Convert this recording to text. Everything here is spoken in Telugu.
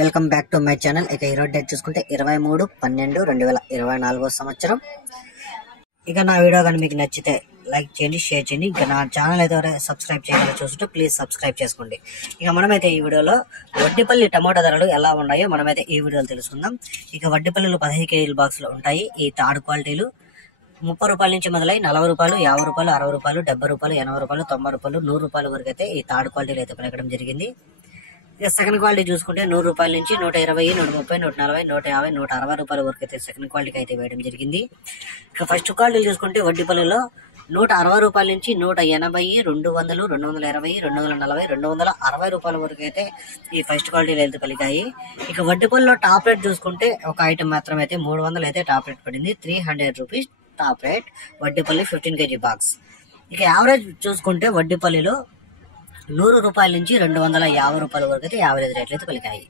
Welcome back to my channel. ఇక ఈరోజు డేట్ చూసుకుంటే 23/12/2024 సంవత్సరం. ఇక నా వీడియో కానీ మీకు నచ్చితే లైక్ చేయండి, షేర్ చేయండి. ఇక నా ఛానల్ అయితే సబ్స్క్రైబ్ చేయాలో చూస్తుంటే ప్లీజ్ సబ్స్క్రైబ్ చేసుకోండి. ఇక మనమైతే ఈ వీడియోలో వడ్డిపల్లి టమాటా ధరలు ఎలా ఉన్నాయో మనమైతే ఈ వీడియోలో తెలుసుకుందాం. ఇక వడ్డిపల్లిలు 15 కేజీల బాక్సులు ఉంటాయి. ఈ థర్డ్ క్వాలిటీలు 30 రూపాయల నుంచి మొదలై 40 రూపాయలు, 50 రూపాయలు, 60 రూపాయలు, 70 రూపాయలు, 80 రూపాయలు, 90 రూపాయలు, 100 రూపాయల వరకు అయితే ఈ థర్డ్ క్వాలిటీలు అయితే పలకడం జరిగింది. ఇక సెకండ్ క్వాలిటీ చూసుకుంటే 100 రూపాయల నుంచి 120, 130, 140, 150, 160 రూపాయల వరకు అయితే సెకండ్ క్వాలిటీకి అయితే వేయడం జరిగింది. ఇక ఫస్ట్ క్వాలిటీ చూసుకుంటే వడ్డిపల్లిలో 160 రూపాయల నుంచి 180, 200, 220, 240, 260 రూపాయల వరకు అయితే ఈ ఫస్ట్ క్వాలిటీలో అయితే పలికాయి. ఇక వడ్డిపల్లిలో టాప్ రేట్ చూసుకుంటే ఒక ఐటమ్ మాత్రం అయితే 300 అయితే టాప్ రేట్ పడింది. 300 rupees top rate Vaddipalli 15 KG box. ఇక యావరేజ్ చూసుకుంటే వడ్డిపల్లిలో 100 రూపాయల నుంచి 250 రూపాయల వరకు అయితే యావరేజ్ రేట్లు అయితే పలికాయి.